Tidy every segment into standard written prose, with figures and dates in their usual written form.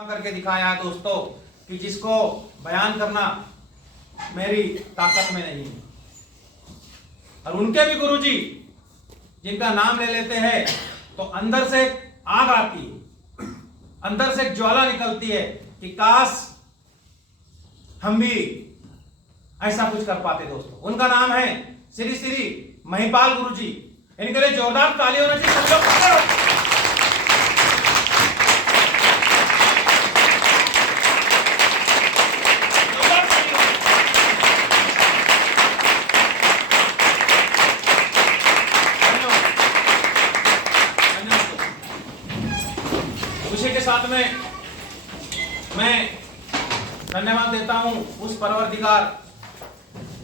करके दिखाया है दोस्तों कि जिसको बयान करना मेरी ताकत में नहीं है। और उनके भी गुरुजी जिनका नाम ले लेते हैं तो अंदर से आग आती है, अंदर से एक ज्वाला निकलती है कि काश हम भी ऐसा कुछ कर पाते दोस्तों। उनका नाम है श्री श्री महिपाल गुरुजी। इनके लिए जोरदार ताली होना चाहिए सब लोग। उसी के साथ में मैं धन्यवाद देता हूं उस परवरदिगार,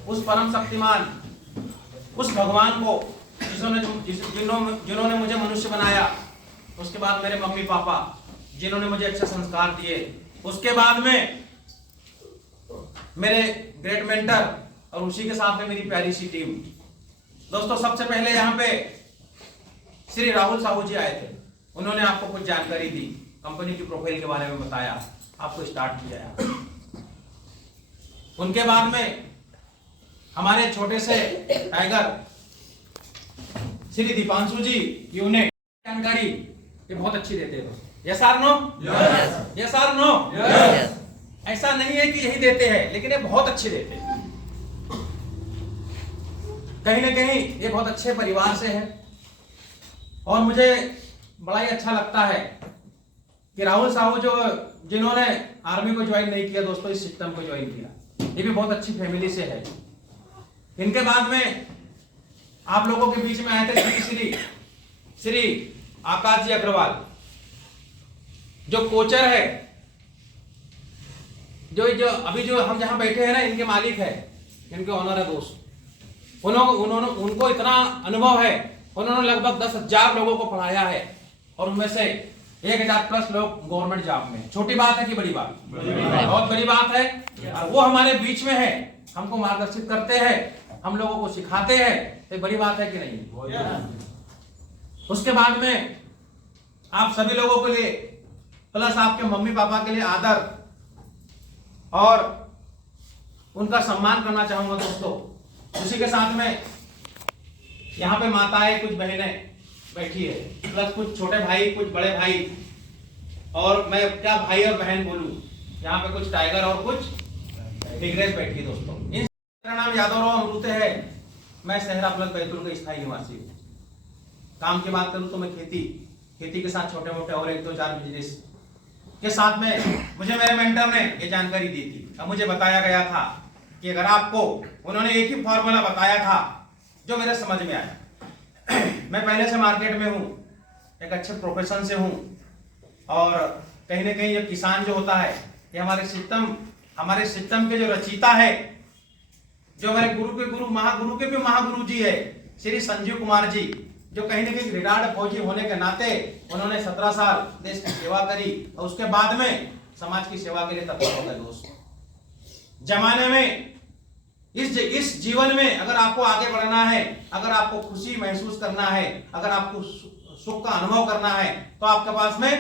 उस परम शक्तिमान, उस भगवान को जिन्होंने मुझे मनुष्य बनाया। उसके बाद मेरे मम्मी पापा जिन्होंने मुझे अच्छे संस्कार दिए। उसके बाद में मेरे ग्रेट मेंटर और उसी के साथ में मेरी प्यारी सी टीम। दोस्तों सबसे पहले यहाँ पे श्री राहुल साहू जी आए थे। उन्होंने आपको कुछ जानकारी दी, कंपनी की प्रोफाइल के बारे में बताया, आपको स्टार्ट किया। उनके बाद में हमारे छोटे से टाइगर श्री दीपांशु जी यूनिट जानकारी ये बहुत अच्छी देते हैं। Yes or no? Yes or no? ऐसा नहीं है कि यही देते हैं, लेकिन ये बहुत अच्छे देते हैं। कहीं ना कहीं ये बहुत अच्छे परिवार से है और मुझे बड़ा ही अच्छा लगता है कि राहुल साहू जिन्होंने आर्मी को ज्वाइन नहीं किया दोस्तों, इस सिस्टम को ज्वाइन किया, ये भी बहुत अच्छी फैमिली से है। इनके बाद में आप लोगों के बीच में आए थे श्री आकाश जी अग्रवाल, जो कोचर है, जो अभी जो हम जहां बैठे हैं ना, इनके मालिक है, इनके ऑनर है दोस्त। उनको इतना अनुभव है, उन्होंने लगभग 10,000 लोगों को पढ़ाया है और उनमें से 1,000 प्लस लोग गवर्नमेंट जॉब में। छोटी बात है कि बड़ी बात? बहुत बड़ी बात है। वो हमारे बीच में है, हमको मार्गदर्शित करते हैं, हम लोगों को सिखाते हैं, तो बड़ी बात है कि नहीं? उसके बाद में आप सभी लोगों के लिए प्लस आपके मम्मी पापा के लिए आदर और उनका सम्मान करना चाहूंगा दोस्तों। उसी के साथ में यहाँ पे माताएं, कुछ बहनें बैठी है, प्लस कुछ छोटे भाई, कुछ बड़े भाई, और मैं क्या भाई और बहन बोलूं, यहाँ पे कुछ टाइगर और कुछ डिग्रेस बैठी है दोस्तों। मेरा नाम यादवराव अमृते है। मैं शहरा प्लस बैतूल का स्थायी निवासी हूँ। काम की बात करूं तो मैं खेती के साथ छोटे मोटे और 1-2-4 बिजनेस के साथ में मुझे मेरे मेंटर ने ये जानकारी दी थी। अब मुझे बताया गया था कि अगर आपको, उन्होंने एक ही फॉर्मूला बताया था जो मेरे समझ में आया। मैं पहले से मार्केट में हूँ, एक अच्छे प्रोफेशन से हूँ, और कहीं ना कहीं ये किसान जो होता है, ये हमारे सिस्टम के जो रचयिता है, जो हमारे गुरु के गुरु, महागुरु के भी महागुरु जी है, श्री संजीव कुमार जी, जो कहीं ना कहीं रिटायर्ड फौजी होने के नाते उन्होंने 17 साल देश की सेवा करी और उसके बाद में समाज की सेवा के लिए तत्पर हो गए दोस्त। जमाने में इस जीवन में अगर आपको आगे बढ़ना है, अगर आपको खुशी महसूस करना है, अगर आपको सुख का अनुभव करना है, तो आपके पास में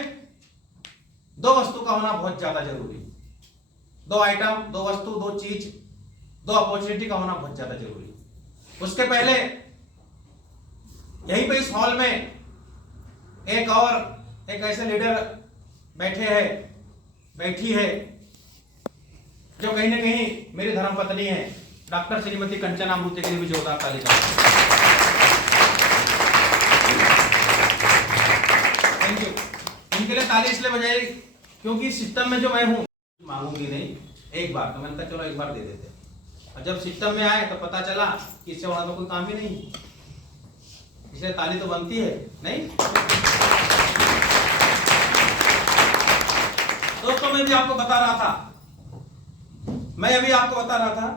2 वस्तु का होना बहुत ज्यादा जरूरी। 2 आइटम, 2 वस्तु, 2 चीज, 2 अपॉर्चुनिटी का होना बहुत ज्यादा जरूरी। उसके पहले यहीं पे इस हॉल में एक ऐसे लीडर बैठी है जो कहीं ना कहीं मेरी धर्मपत्नी है, डॉक्टर श्रीमती कंचन अमृते के लिए भी जोरदार ताली चाहिए। Thank you. इनके लिए ताली इसलिए बजाई क्योंकि सिस्टम में जो मैं हूं, मांगूंगी नहीं, एक बार तो मैंने कहा चलो एक बार दे देते, और जब सिस्टम में आए तो पता चला कि इससे बड़ा तो कोई काम ही नहीं, इसलिए ताली तो बनती है नहीं। दोस्तों मैं अभी आपको बता रहा था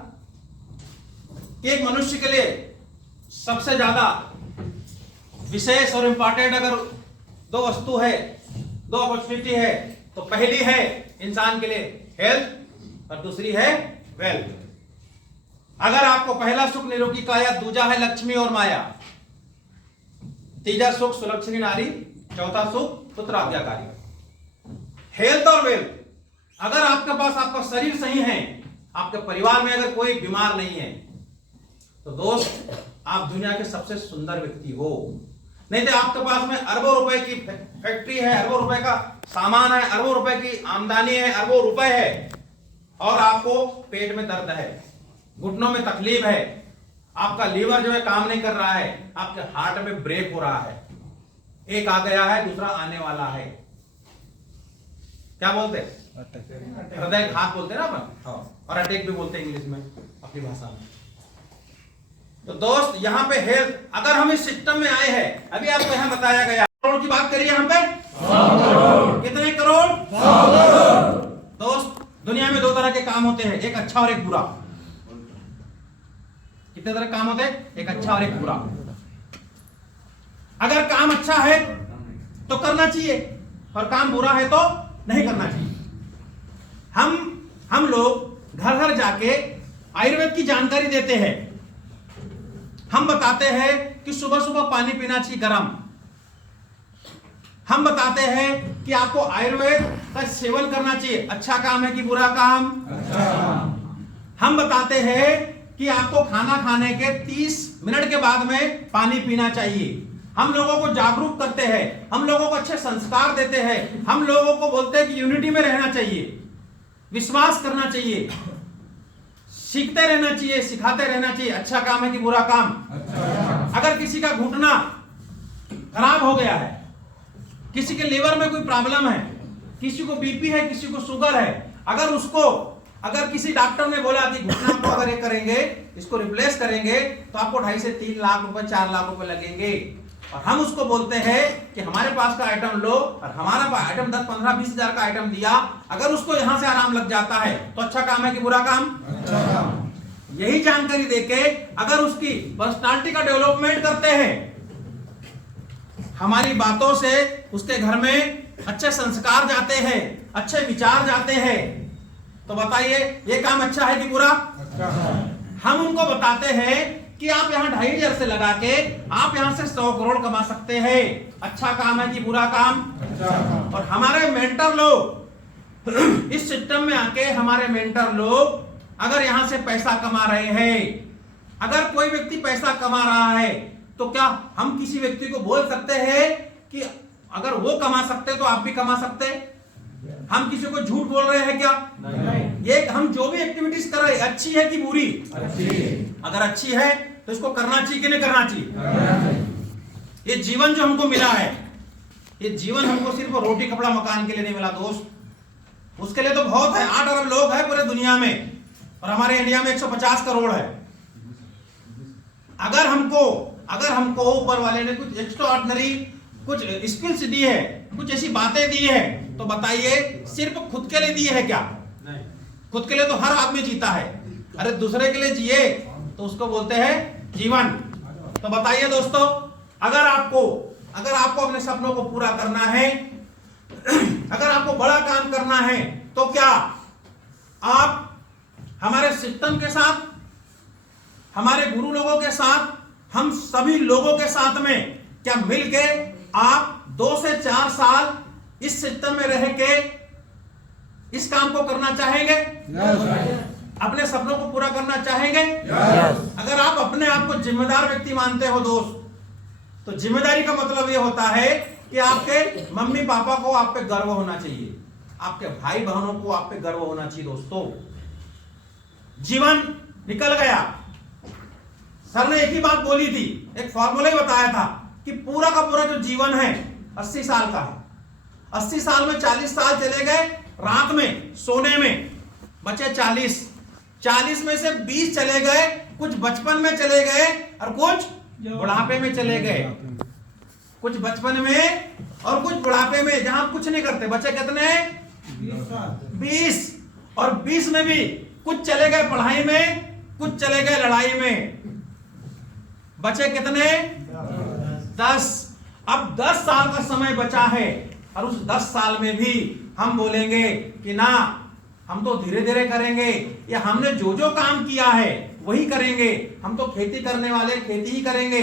कि एक मनुष्य के लिए सबसे ज्यादा विशेष और इंपॉर्टेंट अगर 2 वस्तु है, 2 अपॉर्चुनिटी है, तो पहली है इंसान के लिए हेल्थ और दूसरी है वेल्थ। अगर आपको पहला सुख निरोगी काया, दूजा है लक्ष्मी और माया, तीजा सुख सुलक्षणी नारी, चौथा सुख पुत्र आज्ञाकारी। हेल्थ और वेल्थ, अगर आपके पास आपका शरीर सही है, आपके परिवार में अगर कोई बीमार नहीं है, तो दोस्त आप दुनिया के सबसे सुंदर व्यक्ति हो। नहीं तो आपके पास में अरबों रुपए की फैक्ट्री है, अरबों रुपए का सामान है, अरबों रुपए की आमदनी है, अरबों रुपए है, और आपको पेट में दर्द है, घुटनों में तकलीफ है, आपका लीवर जो है काम नहीं कर रहा है, आपके हार्ट में ब्रेक हो रहा है, एक आ गया है, दूसरा आने वाला है, क्या बोलते हैं, हृदय घात बोलते हैं ना अपन, और अटैक भी बोलते हैं इंग्लिश में अपनी भाषा में। तो दोस्त यहाँ पे हेल्थ, अगर हम इस सिस्टम में आए हैं, अभी आपको यहाँ बताया गया, करोड़ की बात करिए यहाँ पे, 100 कितने करोड़, 100 दोस्त दुनिया में दो तरह के काम होते हैं, एक अच्छा और एक बुरा। कितने तरह के काम होते हैं, एक अच्छा और एक बुरा। अगर काम अच्छा है तो करना चाहिए, और काम बुरा है तो नहीं करना चाहिए। हम लोग घर घर जाके आयुर्वेद की जानकारी देते हैं, हम बताते हैं कि सुबह सुबह पानी पीना चाहिए गर्म, हम बताते हैं कि आपको आयुर्वेद का सेवन करना चाहिए, अच्छा काम है कि बुरा काम, हम बताते हैं कि आपको खाना खाने के 30 मिनट के बाद में पानी पीना चाहिए, हम लोगों को जागरूक करते हैं, हम लोगों को अच्छे संस्कार देते हैं, हम लोगों को बोलते हैं कि यूनिटी में रहना चाहिए, विश्वास करना चाहिए, सीखते रहना चाहिए, सिखाते रहना चाहिए, अच्छा काम है कि बुरा काम। अगर किसी का घुटना खराब हो गया है, किसी के लिवर में कोई प्रॉब्लम है, किसी को बीपी है, किसी को शुगर है, अगर किसी डॉक्टर ने बोला कि घुटना को अगर ये करेंगे, इसको रिप्लेस करेंगे, तो आपको 2.5 से 3 लाख रुपए, 4 लाख रुपए लगेंगे, और हम उसको बोलते हैं कि हमारे पास का आइटम लो, और हमारा आइटम 10, 15, 20 हजार का आइटम दिया, अगर उसको यहां से आराम लग जाता है तो अच्छा काम है कि बुरा काम, अच्छा काम। यही जानकारी देके अगर उसकी पर्सनालिटी का डेवलपमेंट करते हैं, हमारी बातों से उसके घर में अच्छे संस्कार जाते हैं, अच्छे विचार जाते हैं, तो बताइए ये काम अच्छा है कि बुरा, अच्छा। हम उनको बताते हैं कि आप यहाँ 2.5 से लगा के आप यहाँ से 100 करोड़ कमा सकते हैं, अच्छा काम है कि बुरा काम, अच्छा। और हमारे मेंटर लोग इस सिस्टम में आके, हमारे मेंटर लोग अगर यहाँ से पैसा कमा रहे हैं, अगर कोई व्यक्ति पैसा कमा रहा है, तो क्या हम किसी व्यक्ति को बोल सकते हैं कि अगर वो कमा सकते तो आप भी कमा सकते? हम किसी को झूठ बोल रहे हैं क्या? नहीं। ये हम जो भी एक्टिविटीज कर रहे हैं, अच्छी है कि बुरी? अच्छी है। अगर अच्छी है तो इसको करना चाहिए कि नहीं करना चाहिए? ये जीवन जो हमको मिला है, ये जीवन हमको सिर्फ रोटी कपड़ा मकान के लिए नहीं मिला दोस्त, उसके लिए तो बहुत है। 8 अरब लोग हैं पूरे दुनिया में, और हमारे इंडिया में 150 करोड़ है। अगर हमको ऊपर वाले ने कुछ एक्स्ट्रा ऑर्डिनरी कुछ स्किल्स दी है, कुछ ऐसी बातें दी है, तो बताइए सिर्फ खुद के लिए दी है क्या? नहीं। खुद के लिए तो हर आदमी जीता है, अरे दूसरे के लिए जिए तो उसको बोलते हैं जीवन। तो बताइए दोस्तों, अगर आपको अपने सपनों को पूरा करना है, अगर आपको बड़ा काम करना है, तो क्या आप हमारे सिस्टम के साथ, हमारे गुरु लोगों के साथ, हम सभी लोगों के साथ में क्या मिलके आप 2 से 4 साल इस सिस्टम में रह के इस काम को करना चाहेंगे? अपने सपनों को पूरा करना चाहेंगे? अगर आप अपने आप को जिम्मेदार व्यक्ति मानते हो दोस्त, तो जिम्मेदारी का मतलब यह होता है कि आपके मम्मी पापा को आप पे गर्व होना चाहिए, आपके भाई बहनों को आप पे गर्व होना चाहिए। दोस्तों, जीवन निकल गया। सर ने एक ही बात बोली थी, एक फॉर्मूला ही बताया था कि पूरा का पूरा जो जीवन है 80 साल का है। 80 साल में 40 साल चले गए रात में सोने में, बचे 40 में से 20 चले गए, कुछ बचपन में चले गए और कुछ बुढ़ापे में चले गए। कुछ बचपन में और कुछ बुढ़ापे में, जहां कुछ नहीं करते। बचे कितने? 20। और 20 में भी कुछ चले गए पढ़ाई में, कुछ चले गए लड़ाई में। बचे कितने? 10। अब 10 साल का समय बचा है, और उस 10 साल में भी हम बोलेंगे कि ना, हम तो धीरे धीरे करेंगे, या हमने जो जो काम किया है वही करेंगे। हम तो खेती करने वाले खेती ही करेंगे,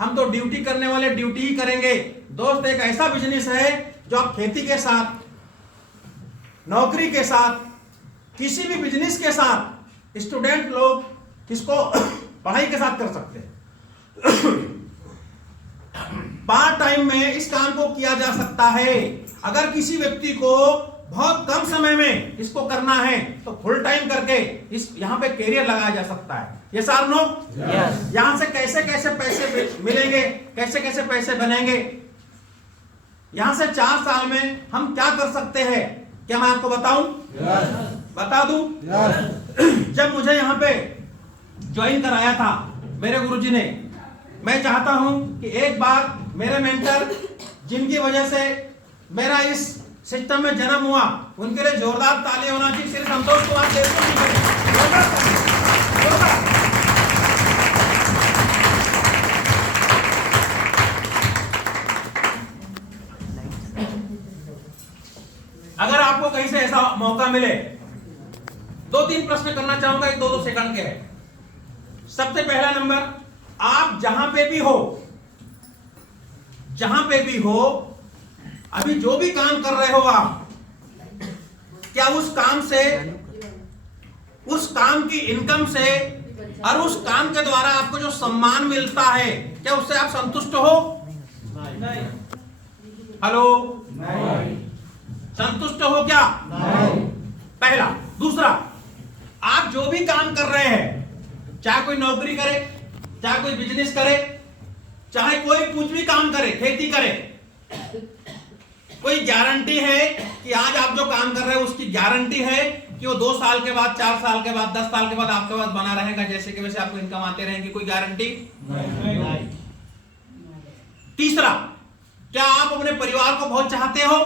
हम तो ड्यूटी करने वाले ड्यूटी ही करेंगे। दोस्त, एक ऐसा बिजनेस है जो आप खेती के साथ नौकरी के साथ, किसी भी बिजनेस के साथ स्टूडेंट लोग इसको पढ़ाई के साथ कर सकते हैं। पार्ट टाइम में इस काम को किया जा सकता है। अगर किसी व्यक्ति को बहुत कम समय में इसको करना है तो फुल टाइम करके इस यहाँ पे कैरियर लगाया जा सकता है। ये सार नो, यहाँ से कैसे कैसे पैसे मिलेंगे, कैसे कैसे पैसे बनेंगे, यहाँ से 4 साल में हम क्या कर सकते हैं, क्या मैं आपको बताऊं? बता दूं? जब मुझे यहाँ पे ज्वाइन कराया था मेरे गुरुजी ने, मैं चाहता हूं कि एक बार मेरे मेंटर जिनकी वजह से मेरा इस सिस्टम में जन्म हुआ, उनके लिए जोरदार ताली होना चाहिए। श्री संतोष कुमार देव जी के लिए जोरदार। अगर आपको कहीं से ऐसा मौका मिले, 2-3 प्रश्न करना चाहूंगा, 1-2 सेकंड के है। सबसे पहला नंबर, आप जहां पे भी हो, अभी जो भी काम कर रहे हो आप, क्या उस काम की इनकम से और उस काम के द्वारा आपको जो सम्मान मिलता है, क्या उससे आप संतुष्ट हो? नहीं। हेलो, नहीं। संतुष्ट हो क्या? नहीं। पहला। दूसरा, आप जो भी काम कर रहे हैं, चाहे कोई नौकरी करे, चाहे कोई बिजनेस करे, चाहे कोई कुछ भी काम करे, खेती करे, कोई गारंटी है कि आज आप जो काम कर रहे हैं उसकी गारंटी है कि वो 2 साल के बाद, 4 साल के बाद, 10 साल के बाद आपके पास बना रहेगा, जैसे कि वैसे आपको इनकम आते रहेंगे? कोई गारंटी नहीं। तीसरा, क्या आप अपने परिवार को बहुत चाहते हो?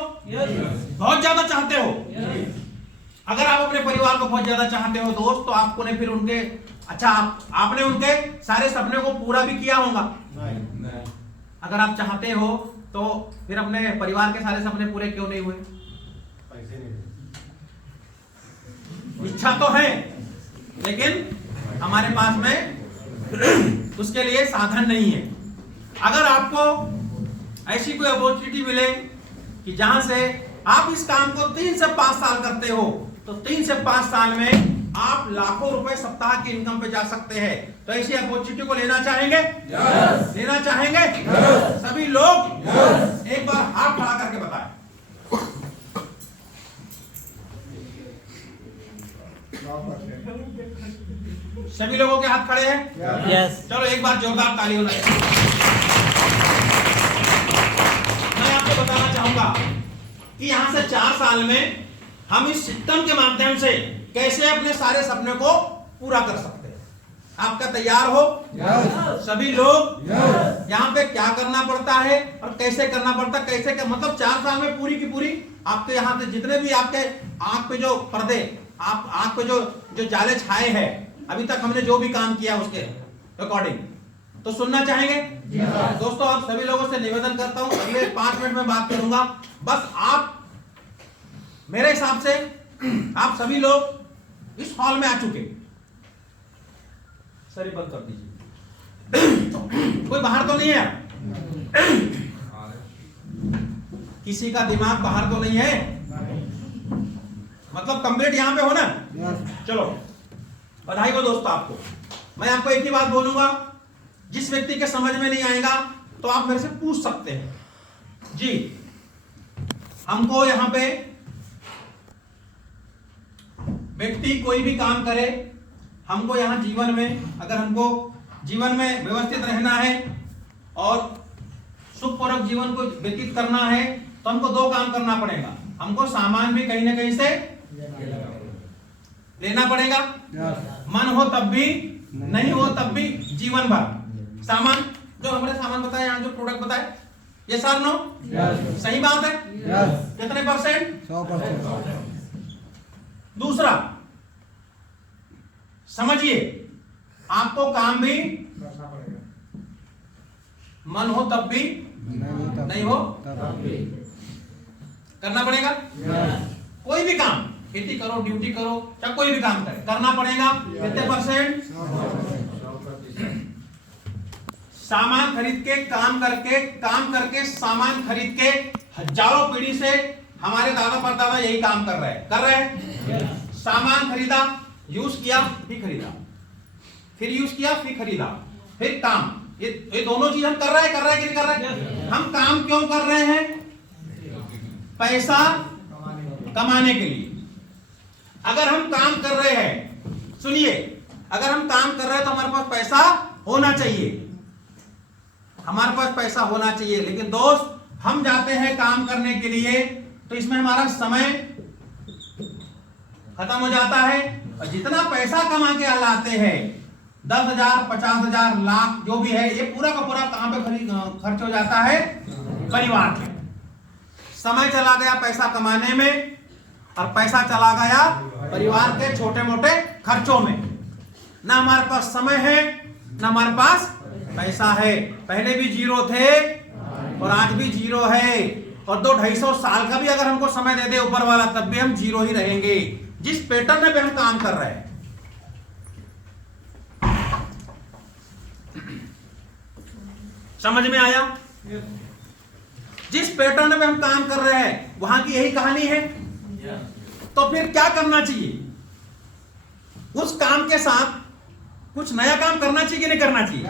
बहुत ज्यादा चाहते हो? अगर आप अपने परिवार को बहुत ज्यादा चाहते हो दोस्त, तो आपको ने फिर उनके आपने उनके सारे सपने को पूरा भी किया होगा। अगर आप चाहते हो तो फिर अपने परिवार के सारे सपने पूरे क्यों नहीं हुए? पैसे नहीं। इच्छा तो है, लेकिन हमारे पास में उसके लिए साधन नहीं है। अगर आपको ऐसी कोई अपॉर्चुनिटी मिले कि जहां से आप इस काम को 3 से 5 साल करते हो, तो 3 से 5 साल में आप लाखों रुपए सप्ताह की इनकम पे जा सकते हैं, तो ऐसी अपॉर्चुनिटी को लेना चाहेंगे? लेना चाहेंगे? सभी लोग एक बार हाथ खड़ा करके बताएं। सभी लोगों के हाथ खड़े हैं? चलो एक बार जोरदार ताली होना चाहिए। मैं आपको बताना चाहूंगा कि यहां से 4 साल में हम इस सिस्टम के माध्यम से कैसे अपने सारे सपने को पूरा कर सकते हैं। आपका तैयार हो? सभी लोग यहाँ पे क्या करना पड़ता है और कैसे करना पड़ता है, कैसे मतलब 4 साल में पूरी की पूरी आपके यहाँ से जितने भी आपके आंख पे जो पर्दे, आप आंख पे जो जाले छाए हैं, अभी तक हमने जो भी काम किया उसके अकॉर्डिंग, तो सुनना चाहेंगे? दोस्तों, आप सभी लोगों से निवेदन करता हूं, अगले 5 मिनट में बात करूंगा। बस आप मेरे हिसाब से आप सभी लोग इस हॉल में आ चुके। सर बंद कर दीजिए। कोई बाहर तो नहीं है? किसी का दिमाग बाहर तो नहीं है? मतलब कंप्लीट यहां पे हो ना? चलो, बधाई हो दोस्तों आपको। मैं आपको एक ही बात बोलूंगा, जिस व्यक्ति के समझ में नहीं आएगा तो आप मेरे से पूछ सकते हैं। जी, हमको यहां पे व्यक्ति कोई भी काम करे, हमको यहाँ जीवन में, अगर हमको जीवन में व्यवस्थित रहना है और सुखपूर्वक जीवन को व्यतीत करना है, तो हमको 2 काम करना पड़ेगा। हमको सामान भी कहीं ना कहीं से लेना पड़ेगा। मन हो तब भी, नहीं हो तब भी, जीवन भर सामान, जो हमने सामान बताया, यहाँ जो प्रोडक्ट बताए, ये सर नो सही बात है? कितने %? 100%। दूसरा, समझिए, आपको काम भी मन हो तब भी, नहीं हो तब भी करना पड़ेगा। कोई भी काम, खेती करो, ड्यूटी करो, चाहे कोई भी काम करे, करना पड़ेगा। कितने %? 100%। सामान खरीद के, काम करके सामान खरीद के हजारों पीढ़ी से हमारे दादा परदादा यही काम कर रहे हैं। सामान खरीदा, यूज किया, फिर खरीदा, फिर यूज किया, फिर खरीदा, फिर काम। ये दोनों चीज हम कर रहे हैं कि नहीं कर रहे हैं? हम काम क्यों कर रहे हैं? पैसा कमाने के लिए। अगर हम काम कर रहे हैं, सुनिए, अगर हम काम कर रहे हैं तो हमारे पास पैसा होना चाहिए, हमारे पास पैसा होना चाहिए। लेकिन दोस्त, हम जाते हैं काम करने के लिए तो इसमें हमारा समय खत्म हो जाता है, और जितना पैसा कमा के लाते हैं, 10,000, 50,000, लाख जो भी है, ये पूरा का पूरा कहां पे खर्च हो जाता है? परिवार में। समय चला गया पैसा कमाने में, और पैसा चला गया परिवार के छोटे मोटे खर्चों में। ना हमारे पास समय है, ना हमारे पास पैसा है। पहले भी जीरो थे और आज भी जीरो है, और 200-250 साल का भी अगर हमको समय दे दे ऊपर वाला, तब भी हम जीरो ही रहेंगे, जिस पैटर्न में भी हम काम कर रहे हैं। समझ में आया? जिस पैटर्न में हम काम कर रहे हैं वहां की यही कहानी है। तो फिर क्या करना चाहिए? उस काम के साथ कुछ नया काम करना चाहिए कि नहीं करना चाहिए?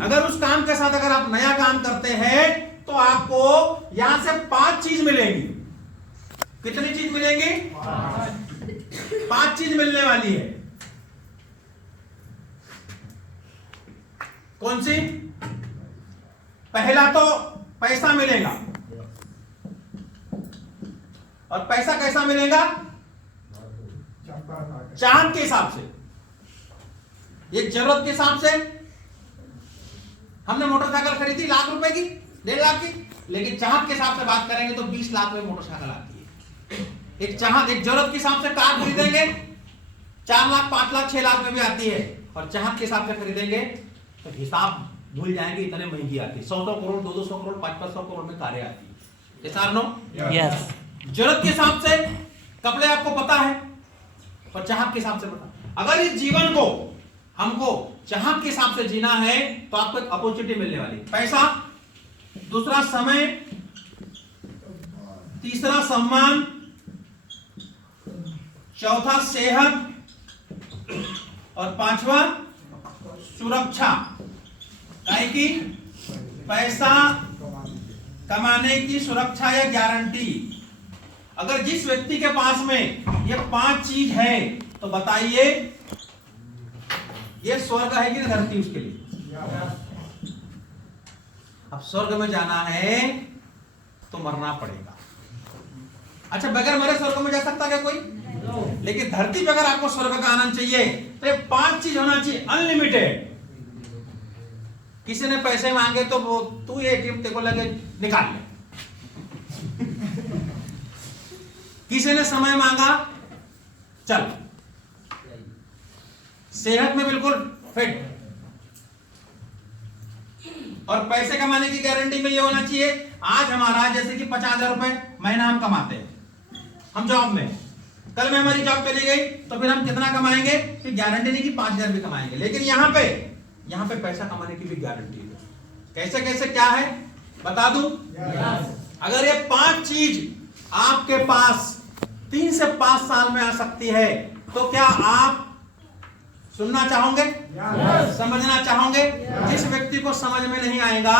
अगर उस काम के साथ अगर आप नया काम करते हैं तो आपको यहां से 5 चीज मिलेंगी। कितनी चीज मिलेंगी? 5 चीज मिलने वाली है। कौन सी? पहला तो पैसा मिलेगा, और पैसा कैसा मिलेगा? चाहत के हिसाब से, एक जरूरत के हिसाब से। हमने मोटरसाइकिल खरीदी लाख रुपए की, 1.5 लाख की, लेकिन चाहत के हिसाब से बात करेंगे तो 20 लाख में मोटरसाइकिल आती है। एक चाहत, एक जरूरत के हिसाब से कार खरीदेंगे 4 लाख, 5 लाख, 6 लाख में भी आती है, और चाहत के हिसाब से खरीदेंगे तो हिसाब भूल जाएंगे, इतने महंगी आती है। 100-100 करोड़, 200-200 करोड़, 500-500 करोड़ में कारें आती है। ये सार नो? यस। जरूरत के हिसाब से कपड़े आपको पता है, और चाहत के हिसाब से पता। अगर इस जीवन को हमको चाहत के हिसाब से जीना है तो आपको एक अपॉर्चुनिटी मिलने वाली। पैसा, दूसरा समय, तीसरा सम्मान, चौथा सेहत, और 5वां सुरक्षा। काहे की पैसा कमाने की सुरक्षा या गारंटी। अगर जिस व्यक्ति के पास में ये 5 चीज है तो बताइए ये स्वर्ग है कि धरती उसके लिए? अब स्वर्ग में जाना है तो मरना पड़ेगा। अच्छा, बगैर मरे स्वर्ग में जा सकता क्या कोई? लेकिन धरती पे अगर आपको स्वर्ग का आनंद चाहिए तो ये 5 चीज होना चाहिए, अनलिमिटेड। किसी ने पैसे मांगे तो वो तू ये एटीएम तेरे को लगे निकाल ले। किसी ने समय मांगा, चल। सेहत में बिल्कुल फिट, और पैसे कमाने की गारंटी में ये होना चाहिए। आज हमारा जैसे कि 50,000 रुपए महीना हम कमाते हैं, हम जॉब में, कल में हमारी जॉब चली गई तो फिर हम कितना कमाएंगे? कि गारंटी नहीं कि 5,000 भी कमाएंगे। लेकिन यहाँ पे पैसा कमाने की भी गारंटी है। कैसे कैसे क्या है बता दूं? अगर ये 5 चीज आपके पास 3 से 5 साल में आ सकती है तो क्या आप सुनना चाहोगे? समझना चाहोगे? जिस व्यक्ति को समझ में नहीं आएगा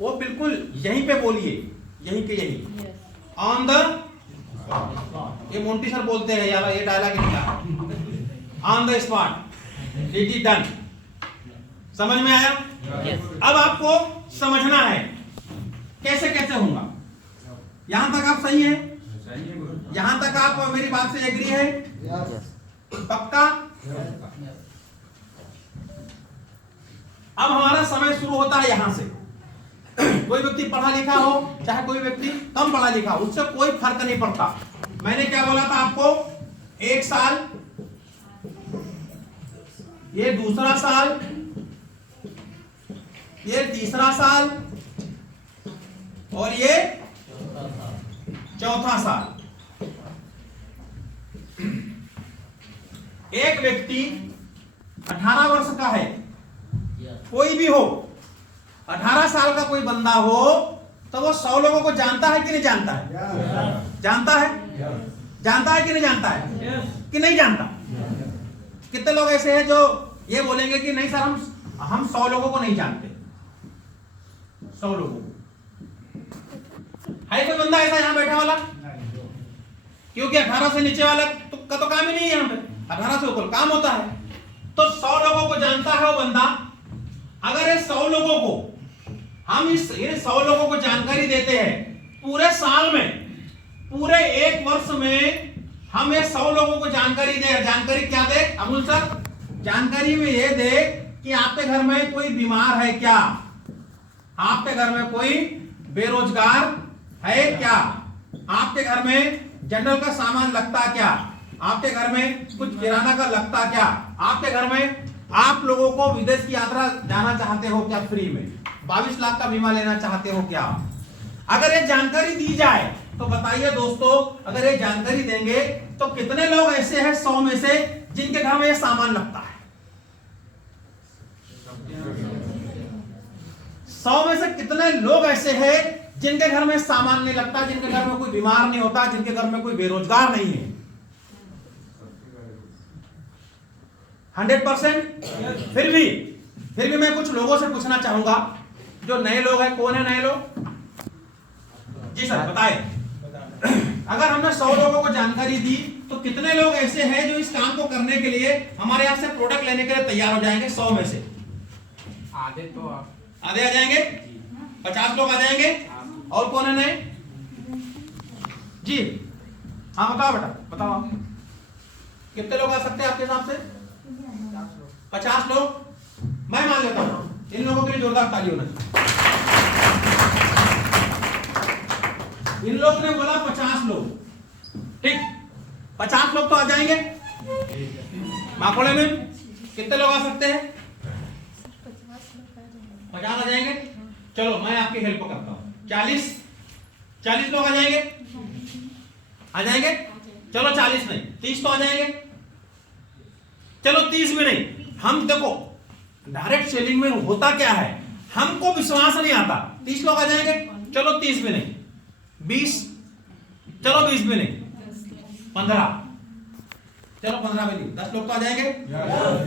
वो बिल्कुल यहीं पे बोलिए, यहीं के यहीं, ऑन द, ये मोंटी सर बोलते हैं यार, ये डायलॉग निकाला, on the spot, it is done. समझ में आया? अब आपको समझना है कैसे कैसे होगा। यहां तक आप सही है? यहां तक आप मेरी बात से एग्री है? पक्का? अब हमारा समय शुरू होता है यहां से। कोई व्यक्ति पढ़ा लिखा हो चाहे कोई व्यक्ति कम पढ़ा लिखा हो, उससे कोई फर्क नहीं पड़ता। मैंने क्या बोला था आपको? 1 साल, ये दूसरा साल, ये तीसरा साल, और ये चौथा साल। एक व्यक्ति 18 वर्ष का है, कोई भी हो, 18 साल का कोई बंदा हो तो वो 100 लोगों को जानता है कि नहीं जानता है? जानता है? जानता है कि नहीं जानता है? कि नहीं जानता? कितने लोग ऐसे हैं जो ये बोलेंगे कि नहीं सर हम 100 लोगों को नहीं जानते? 100 लोगों को है कोई बंदा ऐसा यहां बैठा वाला? क्योंकि 18 से नीचे वाला का तो काम ही नहीं है यहां पे, 18 से ऊपर काम होता है। तो 100 लोगों को जानता है वो बंदा। अगर ये 100 लोगों को हम ये 100 लोगों को जानकारी देते हैं पूरे साल में, पूरे 1 वर्ष में हम ये 100 लोगों को जानकारी दे, जानकारी क्या दे अमूल सर? जानकारी में ये दे कि आपके घर में कोई बीमार है क्या, आपके घर में कोई बेरोजगार है क्या, आपके घर में जनरल का सामान लगता क्या, आपके घर में कुछ किराना का लगता क्या, आपके घर में आप लोगों को विदेश की यात्रा जाना चाहते हो क्या फ्री में, 22 लाख का बीमा लेना चाहते हो क्या? अगर ये जानकारी दी जाए तो बताइए दोस्तों, अगर ये जानकारी देंगे तो कितने लोग ऐसे हैं 100 में से जिनके घर में ये सामान लगता है? 100 में से कितने लोग ऐसे हैं जिनके घर में सामान नहीं लगता, जिनके घर में कोई बीमार नहीं होता, जिनके घर में कोई बेरोजगार नहीं है? 100%? फिर भी मैं कुछ लोगों से पूछना चाहूंगा, जो नए लोग हैं, कौन है नए लोग? जी सर बताएं। अगर हमने 100 लोगों को जानकारी दी तो कितने लोग ऐसे हैं जो इस काम को करने के लिए हमारे यहां से प्रोडक्ट लेने के लिए तैयार हो जाएंगे? 100 में से आधे आ जाएंगे, 50 लोग आ जाएंगे। और कौन है नए? जी हाँ बताओ बेटा, बताओ आप कितने लोग आ सकते हैं आपके हिसाब से? 50 लोग। मैं मान लेता हूं, इन लोगों के लिए जोरदार ताली होना चाहिए। इन लोग ने बोला 50 लोग, ठीक, 50 लोग तो आ जाएंगे। माकोड़े में कितने लोग आ सकते हैं? 50 आ जाएंगे। चलो मैं आपकी हेल्प करता हूं, 40 लोग आ जाएंगे? आ जाएंगे? चलो 40 नहीं, 30 तो आ जाएंगे। चलो 30 भी नहीं, हम देखो डायरेक्ट सेलिंग में होता क्या है, हमको विश्वास नहीं आता। 30 लोग आ जाएंगे? चलो 30 भी नहीं, 20, चलो 20 भी नहीं, 15, चलो 15 भी नहीं, 10 लोग तो आ जाएंगे।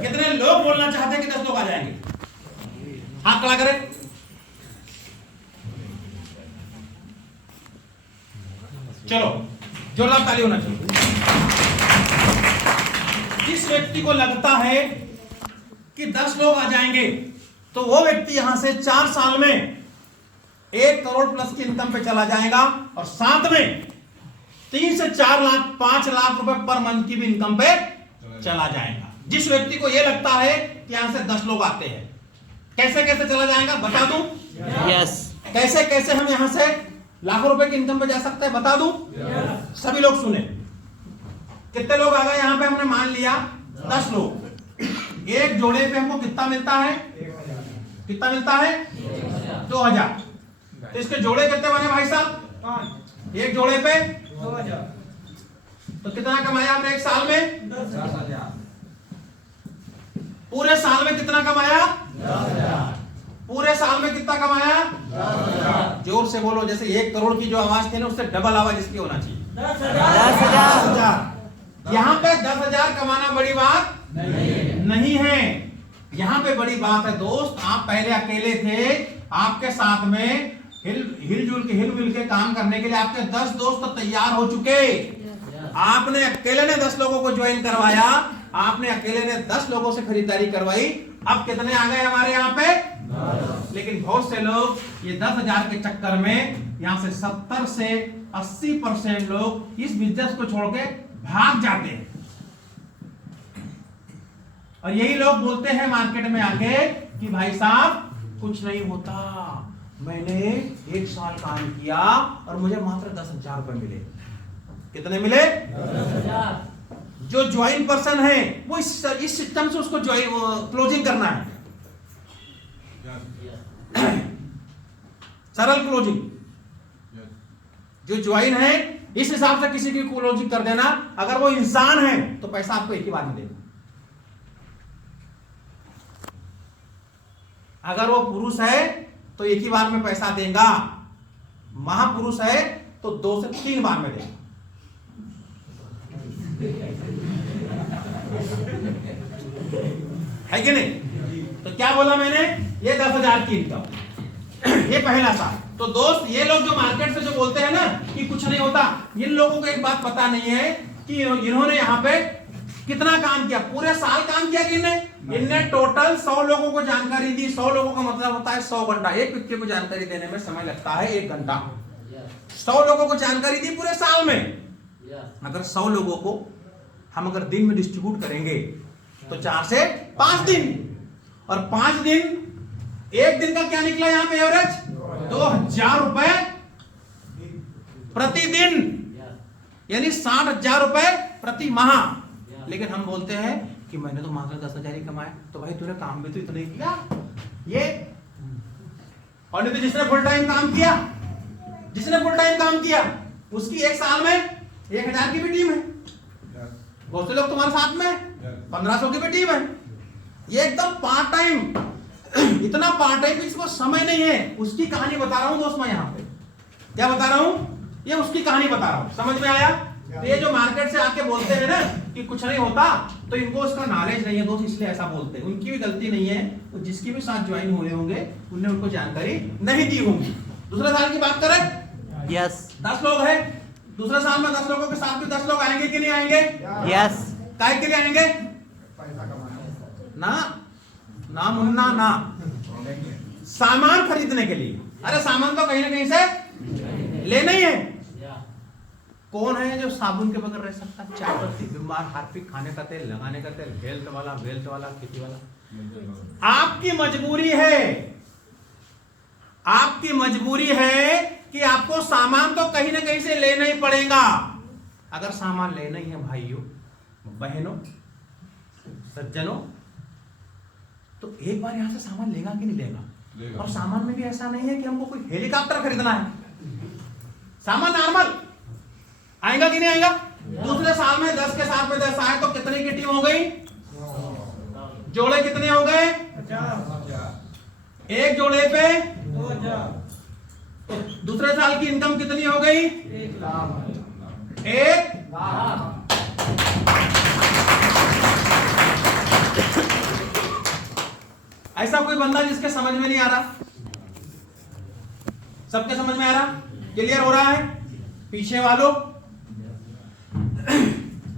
कितने लोग बोलना चाहते हैं कि 10 लोग आ जाएंगे? हाथ खड़ा करें। चलो जोरदार ताली होना चाहिए। जिस व्यक्ति को लगता है कि 10 लोग आ जाएंगे तो वो व्यक्ति यहां से 4 साल में 1 करोड़ प्लस की इनकम पे चला जाएगा, और साथ में 3 से 4 लाख 5 लाख रुपए पर मंथ की भी इनकम पे चला जाएगा। जिस व्यक्ति को यह लगता है कि यहां से 10 लोग आते हैं, कैसे कैसे चला जाएगा बता दूं? यस। कैसे कैसे हम यहां से लाखों रुपए की इनकम पे जा सकते हैं बता दूं? सभी लोग सुने। कितने लोग आ गए यहां पे? हमने मान लिया 10 लोग। एक जोड़े पे हमको कितना मिलता है? कितना मिलता है? 2000। तो इसके जोड़े कितने बने भाई साहब? एक जोड़े पे 2000। तो कितना कमाया हमने एक साल में? 10,000। पूरे साल में कितना कमाया? 10,000। पूरे साल में कितना कमाया? 10,000। जोर से बोलो, जैसे 1 करोड़ की जो आवाज थी ना उससे डबल आवाज इसकी होना चाहिए। 10,000। यहाँ पे 10,000 कमाना बड़ी बात नहीं है। यहाँ पे बड़ी बात है दोस्त, आप पहले अकेले थे, आपके साथ में हिल के काम करने के लिए आपके 10 दोस्त तैयार हो चुके। आपने अकेले ने 10 लोगों को ज्वाइन करवाया, आपने अकेले ने 10 लोगों से खरीदारी करवाई। अब कितने आ गए हमारे यहाँ पे? लेकिन बहुत से लोग ये 10,000 के चक्कर में यहाँ से 70 से 80% लोग इस बिजनेस को छोड़ के भाग जाते हैं। और यही लोग बोलते हैं मार्केट में आके कि भाई साहब कुछ नहीं होता, मैंने 1 साल काम किया और मुझे मात्र 10,000 रुपए मिले। कितने मिले? 10,000। जो ज्वाइन पर्सन है वो इस सिस्टम से उसको क्लोजिंग करना है, सरल क्लोजिंग। जो ज्वाइन है इस हिसाब से किसी की क्लोजिंग कर देना। अगर वो इंसान है तो पैसा आपको एक ही बार में देगा, अगर वो पुरुष है तो एक ही बार में पैसा देगा। महापुरुष है तो 2 से 3 बार में देगा। है कि नहीं? तो क्या बोला मैंने, ये 10,000 की इनकम, ये पहला साल। तो दोस्त ये लोग जो मार्केट से जो बोलते हैं ना कि कुछ नहीं होता, इन लोगों को एक बात पता नहीं है कि इन्होंने यहाँ पे कितना काम किया, पूरे साल काम किया कि इनने टोटल 100 लोगों को जानकारी दी। 100 लोगों का मतलब होता है 100 घंटा। एक व्यक्ति को जानकारी देने में समय लगता है 1 घंटा। 100 लोगों को जानकारी दी पूरे साल में। अगर 100 लोगों को हम अगर दिन में डिस्ट्रीब्यूट करेंगे तो 4 से 5 दिन, और 5 दिन, एक दिन का क्या निकला यहाँ पे एवरेज 2,000 रुपए प्रतिदिन, यानी 60,000 रुपए प्रति माह। लेकिन हम बोलते हैं कि मैंने तो मात्र 10,000 ही कमाए। तो भाई तूने काम भी तो इतना ही किया ये, और नहीं तो जिसने फुल टाइम काम किया, जिसने फुल टाइम काम किया उसकी एक साल में 1,000 की भी टीम है। बहुत से लोग तुम्हारे साथ में 1,500 की भी टीम है। ये एकदम पार्ट टाइम, इतना पार्ट टाइम इसको समय नहीं है। उसकी कहानी बता रहा हूं दोस्त, मैं यहाँ पे क्या बता रहा हूं, ये उसकी कहानी बता रहा हूं। समझ में आया? तो ये जो मार्केट से आके बोलते हैं ना कि कुछ नहीं होता, तो इनको उसका नॉलेज नहीं है दोस्त, इसलिए ऐसा बोलते हैं। उनकी भी गलती नहीं है, तो जिसके भी साथ ज्वाइन हुए होंगे उनने उनको जानकारी नहीं दी होगी। दूसरे साल की बात करें, यस 10 लोग हैं, दूसरे साल में 10 लोगों के साथ भी 10 लोग आएंगे कि नहीं आएंगे? यस काय के लिए आएंगे? ना ना मुन्ना ना, सामान खरीदने के लिए। अरे सामान तो कहीं ना कहीं से लेना ही है। कौन है जो साबुन के बगैर रह सकता? चाय पत्ती, बीमार, हार्पिक, खाने का तेल, लगाने का तेल, हेल्थ वाला, खेती वाला। आपकी मजबूरी है, आपकी मजबूरी है कि आपको सामान तो कहीं ना कहीं से लेना ही पड़ेगा। अगर सामान लेना ही है भाइयों, बहनों, सज्जनों, तो एक बार यहां से सामान लेगा कि नहीं लेगा? और सामान में भी ऐसा नहीं है कि हमको कोई हेलीकॉप्टर खरीदना है। सामान नॉर्मल आएगा कि नहीं आएगा? दूसरे साल में 10 के साथ में 10 आए तो कितने की टीम हो गई? जोड़े कितने हो गए? 1 जोड़े पे 2,000। दूसरे साल की इनकम कितनी हो गई? 1 लाख। ऐसा कोई बंदा जिसके समझ में नहीं आ रहा? सबके समझ में आ रहा? क्लियर हो रहा है? पीछे वालों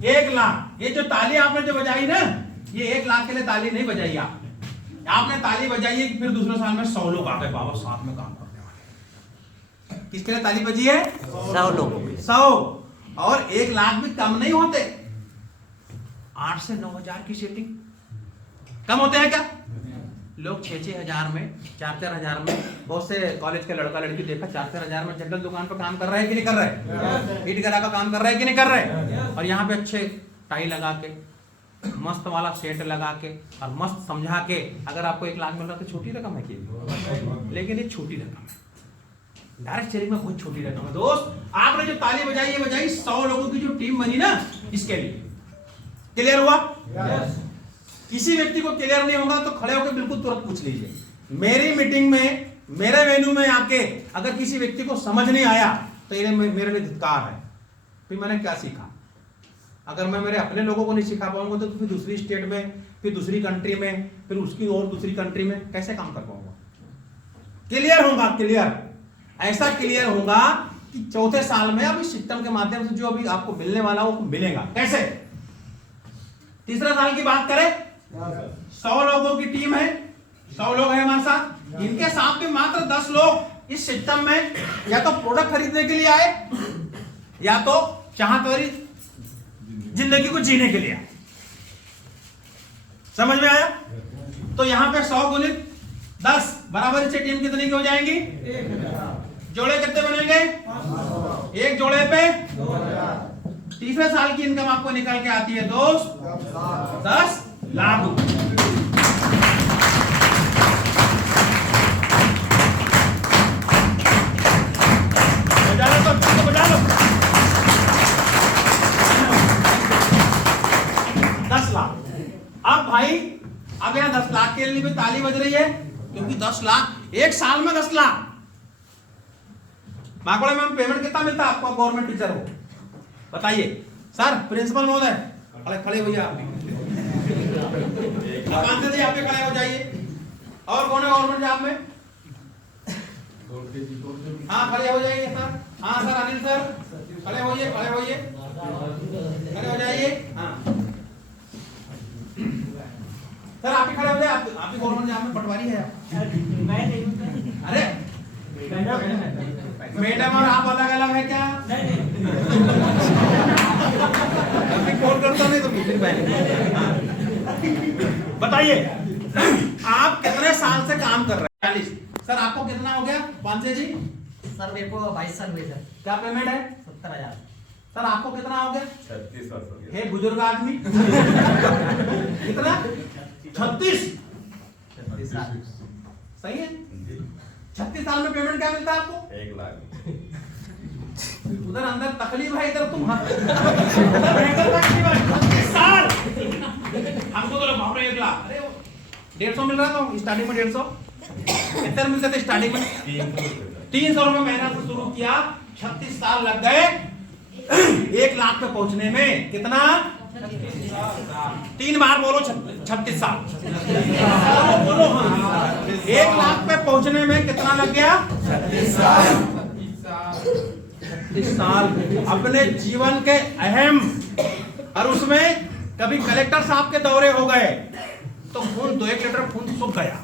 1 लाख, ये जो ताली आपने जो बजाई ना, ये 1 लाख के लिए ताली नहीं बजाई आपने ताली बजाई है कि फिर दूसरे साल में 100 लोग आ गए बाबा साथ में काम करने वाले। किसके लिए ताली बजी है? 100 लोगों के। 100। और 1 लाख भी कम नहीं होते, 8 से 9,000 की सेटिंग कम होते हैं क्या? लोग 6-6 हजार में, 4-4 हजार में, बहुत से कॉलेज के लड़का लड़की देखा 4-4 हजार में जनरल दुकान पर काम कर रहे हैं कि नहीं कर रहे? ईट गला का काम कर रहे हैं कि नहीं कर रहे? और यहाँ पे अच्छे टाई लगा के, मस्त वाला सेट लगा के और मस्त समझा के, अगर आपको 1 लाख मिल रहा तो छोटी रकम है कि? लेकिन ये छोटी रकम है, डायरेक्ट सेलिंग में बहुत छोटी रकम है दोस्त। आपने जो ताली बजाई ये बजाई 100 लोगों की जो टीम बनी ना, इसके लिए। क्लियर हुआ? किसी व्यक्ति को क्लियर नहीं होगा तो खड़े होकर बिल्कुल तुरंत पूछ लीजिए। मेरी मीटिंग में, मेरे मेन्यू में आके अगर किसी व्यक्ति को समझ नहीं आया तो ये मेरे लिए धिक्कार है। फिर मैंने क्या सीखा? अगर मैं मेरे अपने लोगों को नहीं सिखा पाऊंगा तो फिर दूसरी स्टेट में, फिर दूसरी कंट्री में, फिर उसकी और दूसरी कंट्री में कैसे काम कर पाऊंगा? क्लियर होगा? क्लियर ऐसा क्लियर होगा कि चौथे साल में अब इस सिस्टम के माध्यम से जो अभी आपको मिलने वाला वो मिलेगा। कैसे? तीसरा साल की बात करें, 100 लोगों की टीम है, 100 लोग हैं हमारे साथ, इनके साथ भी मात्र 10 लोग इस सिस्टम में या तो प्रोडक्ट खरीदने के लिए आए या तो चाहत वाली जिंदगी को जीने के लिए आए। समझ में आया? तो यहां पे 100 गुणित 10 बराबर से टीम कितनी की हो जाएंगी? 1,000। जोड़े कितने बनेंगे? 1 जोड़े पे 2,000। तीसरे साल की इनकम आपको निकल के आती है दोस्त 10 लाख। बजा लो तो बजा लो। 10 लाख। अब भाई अब यहाँ 10 लाख के लिए भी ताली बज रही है, क्योंकि 10 लाख एक साल में 10 लाख माकोड़े में पेमेंट कितना मिलता है आपको, गवर्नमेंट टीचर हो, बताइए सर। प्रिंसिपल महोदय खड़े भैया आप जी, आप भी खड़े हो जाइए। और कौन है गवर्नमेंट जॉब में? हाँ खड़े हो जाइए सर। हाँ सर अनिल सर खड़े होइए, खड़े होइए, खड़े हो जाइए। हाँ सर आप भी खड़े हो जाए। आप भी गवर्नमेंट जॉब में पटवारी है? अरे मैडम और आप अलग अलग है क्या? कॉल करता नहीं तो बताइए आप कितने साल से काम कर रहे हैं? 40। सर आपको कितना हो गया पांचे जी? सर मेरे को 22 साल हुए सर। क्या पेमेंट है? 70,000। सर आपको कितना हो गया? 36 साल हो गया। हे बुजुर्ग आदमी कितना? 36 साल। सही है। 36 साल में पेमेंट क्या मिलता है आपको? 1 लाख। उधर अंदर तकलीफ है, इधर तुम इधर तकलीफ है। 36 साल हमको तो बाप रे 1 लाख। अरे 150 मिल रहा था स्टार्टिंग में। 150 कितने मिलते थे स्टार्टिंग में? 300 रुपए महीना से शुरू किया, 36 साल लग गए 1 लाख पे पहुंचने में। कितना? 3 बार बोलो 36 साल बोलो। हाँ 1 लाख पे पहुंचने में कितना लग गया? 36 साल अपने जीवन के अहम। और उसमें कभी कलेक्टर साहब के दौरे हो गए तो खून 2-1 लीटर खून सूख गया,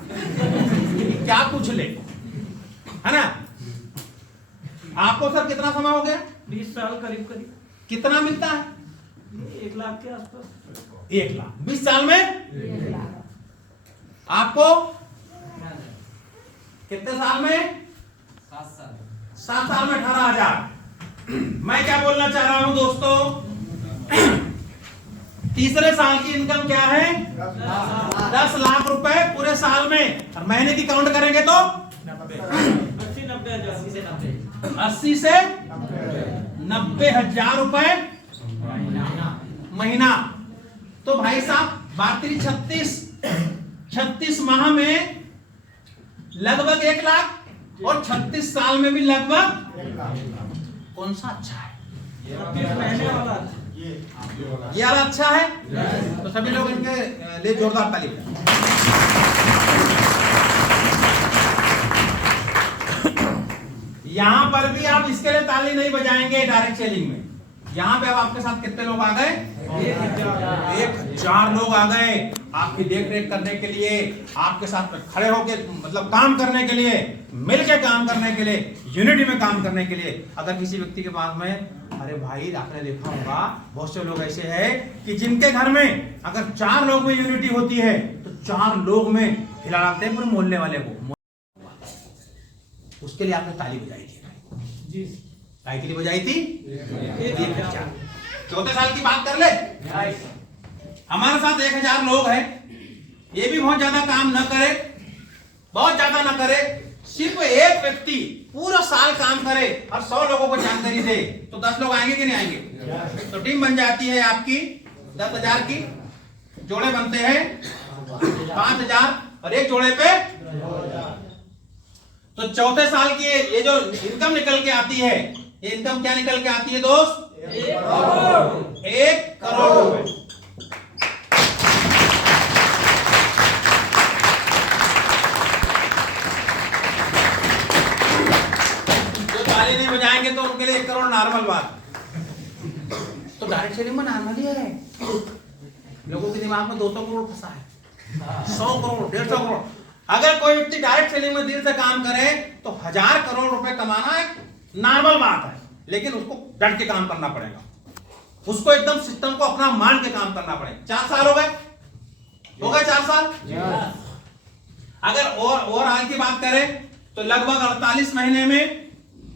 क्या कुछ ले, है ना? आपको सर कितना समय हो गया? 20 साल करीब करीब। कितना मिलता है? 1 लाख के आसपास। 1 लाख 20 साल में। आपको कितने साल में? 7 साल। 7 साल में 18,000। मैं क्या बोलना चाह रहा हूं दोस्तों, तीसरे साल की इनकम क्या है? 10 लाख रुपए पूरे साल में। और महीने की काउंट करेंगे तो 80 से 90,000 रुपए महीना। तो भाई साहब 36 माह में लगभग 1 लाख और 36 साल में भी लगभग 1 लाख। कौन सा अच्छा है? ये वाला अच्छा है। तो सभी लोग इनके लिए जोरदार ताली बजाएं। यहां पर भी आप इसके लिए ताली नहीं बजाएंगे डायरेक्ट सेलिंग में। यहां पे अब आपके साथ कितने लोग आ गए? 1,000 लोग आ गए आपकी देख रेख करने के लिए, आपके साथ खड़े होकर मतलब काम करने के लिए, मिलके काम करने के लिए, यूनिटी में काम करने के लिए। अगर किसी व्यक्ति के पास में, अरे भाई आपने देखा होगा बहुत से लोग ऐसे हैं कि जिनके घर में अगर 4 लोग में यूनिटी होती है तो 4 लोग में खिलाते हैं पूरे मोहल्ले वाले को। उसके लिए आपने ताली बजाई थी जी। ताली के लिए बजाई थी। 4 साल की बात कर ले। हमारे साथ 1,000 लोग हैं। ये भी बहुत ज्यादा काम न करे, बहुत ज्यादा न करे, सिर्फ एक व्यक्ति पूरा साल काम करे और 100 लोगों को जानकारी दे तो 10 लोग आएंगे कि नहीं आएंगे? तो टीम बन जाती है आपकी 10,000 की। जोड़े बनते हैं 5,000 और एक जोड़े पे। तो चौथे साल की ये जो इनकम निकल के आती है, ये इनकम क्या निकल के आती है दोस्त? 1 करोड़ रुपए। जो ताली नहीं बजाएंगे तो उनके लिए 1 करोड़ नॉर्मल बात। तो डायरेक्ट सेलिंग में नॉर्मल ही है। लोगों के दिमाग में 200 करोड़ फंसा है, 100 करोड़, 150 करोड़। अगर कोई व्यक्ति डायरेक्ट सेलिंग में दिल से काम करे तो 1,000 करोड़ रुपए कमाना एक नॉर्मल बात है, लेकिन उसको डट के काम करना पड़ेगा। उसको एकदम सिस्टम को अपना मान के काम करना पड़ेगा। 4 साल हो गए 4 साल। अगर और हाल की बात करें तो लगभग 48 महीने में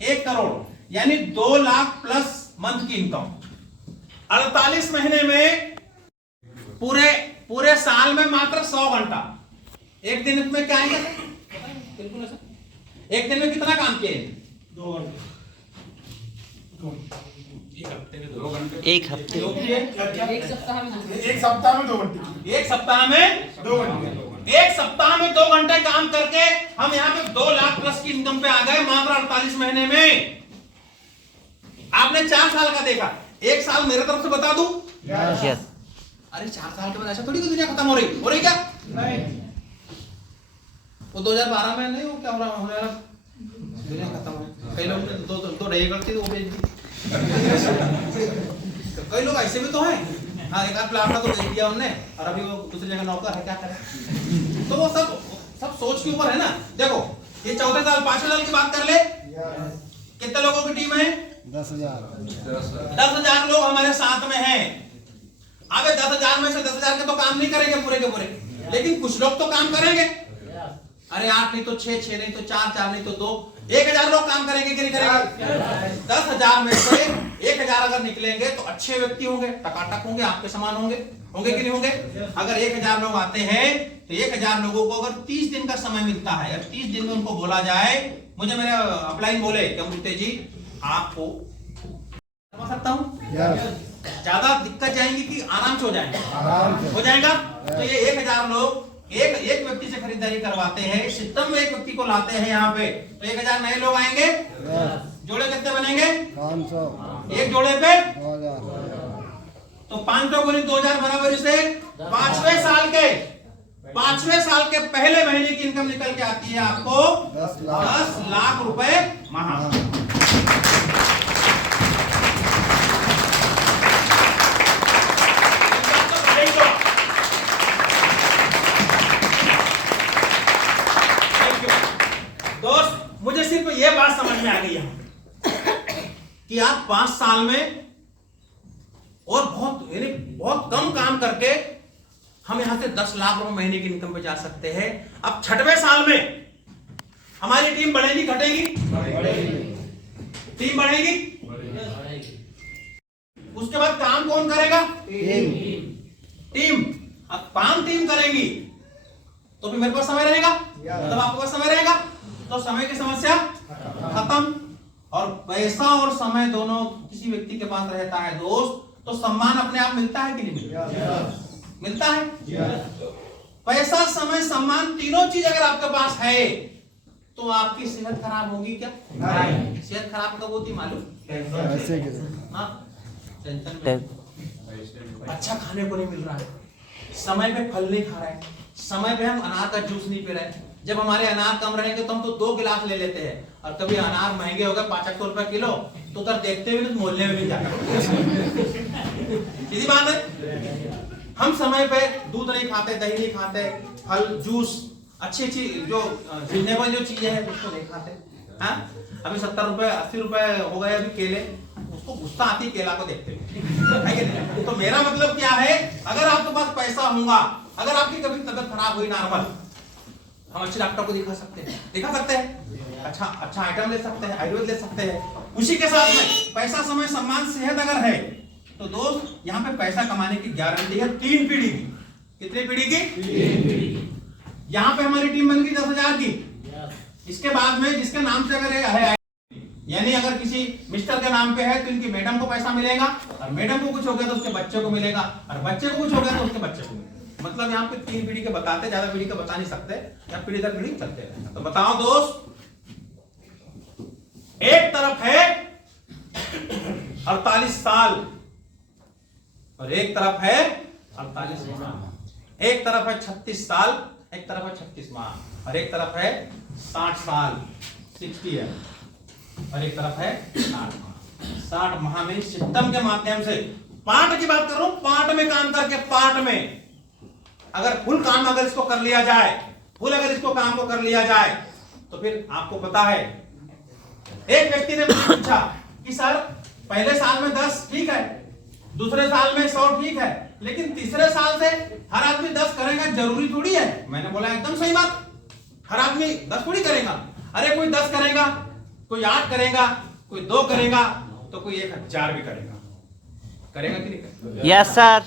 1 करोड़ यानी 2 लाख प्लस मंथ की इनकम। 48 महीने में पूरे साल में मात्र 100 घंटा। एक दिन में क्या आएगा? बिल्कुल ऐसा। एक दिन में कितना काम किए? 2 घंटे। एक हफ्ते। एक सप्ताह में 2 घंटे। एक सप्ताह में 2 घंटे काम करके हम यहाँ पे 2 लाख प्लस की इनकम पे आ गए मात्र 48 महीने में। आपने 4 साल का देखा, 1 साल मेरे तरफ से बता दूं? यस। अरे 4 साल के बाद ऐसा थोड़ी कि दुनिया खत्म हो रही क्या? नहीं। वो 2012 में नहीं हो क्या हो रहा होने वाला, दुनिया खत्म हो। कई लोग तो नहीं करती वो बेच दी, कई लोग ऐसे भी तो हैं। हाँ, एक आध प्लाट तो बेच दिया उनने और अभी वो दूसरी जगह नौकर है, क्या करे? तो वो सब सोच के ऊपर है ना। देखो ये 14 साल 5 साल की बात कर ले, कितने लोगों की टीम है? 10,000 लोग हमारे साथ में हैं। अब 10,000 में से 10,000 के तो काम नहीं करेंगे पूरे के पूरे, लेकिन कुछ लोग तो काम करेंगे। अरे 8 नहीं तो 6, 6 नहीं तो 4, 4 नहीं तो 2, 1,000 लोग काम करेंगे कि नहीं करेंगे? 10,000 में से 1,000 अगर निकलेंगे तो अच्छे व्यक्ति होंगे, टकाटक होंगे, आपके समान होंगे कि नहीं होंगे? अगर 1,000 लोग आते हैं तो 1,000 लोगों को अगर 30 दिन का समय मिलता है, अगर 30 दिन में उनको बोला जाए, मुझे मेरे अपलाइन बोले कि अमृते जी आपको समझ सकता हूँ, ज्यादा दिक्कत जाएंगी कि आराम से हो जाएगा? हो जाएगा। तो ये 1,000 लोग एक व्यक्ति से खरीदारी करवाते हैं, सिस्टम में एक व्यक्ति को लाते हैं यहाँ पे, तो 1,000 नए लोग आएंगे। जोड़े कितने बनेंगे? 500। एक जोड़े पे 2,000। तो 500 गुनी 2,000 बराबर से 5वें साल के पहले महीने की इनकम निकल के आती है आपको 10 लाख रुपए माह। दोस्त मुझे सिर्फ ये बात समझ में आ गई है कि आप 5 साल में और बहुत कम काम करके हम यहां से 10 लाख रुपए महीने की इनकम पे जा सकते हैं। अब 6वें साल में हमारी टीम बढ़ेगी घटेगी? टीम बढ़ेगी। उसके बाद काम कौन करेगा? टीम। अब काम टीम करेगी तो फिर मेरे पास समय रहेगा, मतलब आपके पास समय रहेगा, तो समय की समस्या खत्म। और पैसा और समय दोनों किसी व्यक्ति के पास रहता है दोस्त, तो सम्मान अपने आप मिलता है कि नहीं मिलता? मिलता है। पैसा, समय, सम्मान तीनों चीज अगर आपके पास है तो आपकी सेहत खराब होगी क्या? नहीं। सेहत खराब कब होती मालूम? टेंशन में, अच्छा खाने को नहीं मिल रहा है, समय पे फल नहीं खा रहे हैं, समय पे हम अनार का जूस नहीं पी रहे हैं। जब हमारे अनार कम रहेंगे तो हम तो 2 गिलास ले लेते हैं, और कभी अनार महंगे हो गए 500 रुपए किलो तो उधर देखते हुए तो मोहल्ले में भी जाते। सीधी बात है। हम समय पे दूध नहीं खाते, दही नहीं खाते, फल, जूस, अच्छी जो सीजनेबल जो चीजें हैं उसको नहीं खाते। हाँ, अभी 70 रुपए 80 रुपए हो गए अभी केले, उसको गुस्सा आती केला को देखते हुए। तो मेरा मतलब क्या है, अगर आपके पास पैसा होगा, अगर आपकी कभी तबियत खराब हुई नॉर्मल, हम अच्छे डॉक्टर को दिखा सकते हैं, अच्छा आइटम ले सकते हैं, आयुर्वेद ले सकते हैं। उसी के साथ में पैसा, समय, सम्मान, सेहत अगर है तो दोस्त यहाँ पे पैसा कमाने की गारंटी है 3 पीढ़ी की। कितनी पीढ़ी की? 3 पीढ़ी। यहाँ पे हमारी टीम बन गई 10,000 की। इसके बाद में जिसके नाम से अगर है, यानी अगर किसी मिस्टर के नाम पे है तो इनकी मैडम को पैसा मिलेगा, और मैडम को कुछ हो गया तो उसके बच्चे को मिलेगा, और बच्चे को कुछ हो गया तो उसके बच्चे को मिलेगा। मतलब यहाँ पे 3 पीढ़ी के बताते, ज्यादा पीढ़ी के बता नहीं सकते, या पीढ़ी दर पीढ़ी चलते रहते। तो बताओ दोस्त, एक तरफ है 48 साल और एक तरफ है 48 माह, एक तरफ है 36 साल, एक तरफ है 36 माह, और एक तरफ है 60 साल 60 है, और एक तरफ है 60 माह। 60 माह में सिस्टम के माध्यम से, पार्ट की बात कर रहा हूं, पार्ट में काम करके, पार्ट में अगर फुल काम अगर इसको कर लिया जाए, फुल अगर इसको काम को कर लिया जाए, तो फिर आपको पता है, एक व्यक्ति ने मुझे पूछा कि सर पहले साल में 10 ठीक है, दूसरे साल में 100 ठीक है, लेकिन तीसरे साल से हर आदमी 10 करेगा जरूरी थोड़ी है। मैंने बोला एकदम सही बात, हर आदमी 10 थोड़ी करेगा। अरे कोई 10 करेगा, कोई 8 करेगा, कोई 2 करेगा, तो कोई 1,000 भी करेगा। करेगा कि नहीं करेगा? Yes sir.